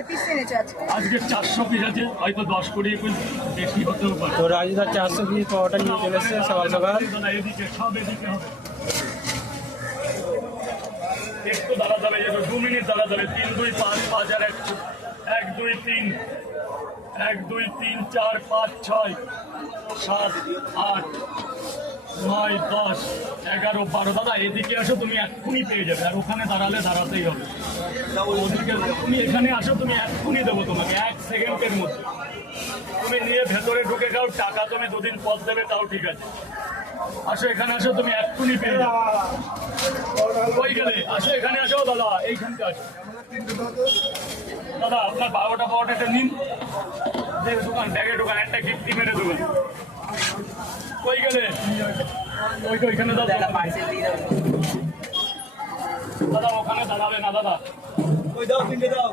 কয় পিস এনেছো আজকে? আজকে 400 পিস আছে, হয়তো 10-20 পিস বেশি হতেও পারে। তো রাজুদা 400 পিস পাওয়াটা নিয়ে চলে এসছে সকাল সকাল। এদিকে সব এদিকে হবে, একটু দাঁড়া যাবে, 2 মিনিট দাঁড়া যাবে। 3, 2, 5, 5 আর 1, 2, 3, 1, 2, 3, 4, 5, 6, 7, 8, 9, 10, 11, 12। দাদা এদিকে আসো, তুমি এক্ষুনি পেয়ে যাবে। আর ওখানে দাঁড়ালে দাঁড়াতেই হবে। ওদিকে তুমি এখানে আসো, তুমি এক্ষুনি দেবো তোমাকে 1 সেকেন্ডের মধ্যে। তুমি নিয়ে ভেতরে ঢুকে যাও, টাকা তুমি 2 দিন পর দেবে, তাও ঠিক আছে। আসো এখানে আসো, তুমি এক্ষুনি পেয়ে যাবে। কই গেলে? আসো এখানে আসো দাদা, এইখানটা আসো। দাদা আপনার 12টা পাওয়াটা নিন, দোকান ব্যাগে দোকান, একটা গিফটি মেরে দোকান। কই গেলে? ওইখানে দাদা, দাদা ওখানে দাঁড়াবে না দাদা, ওই দাও, 3টে দাও।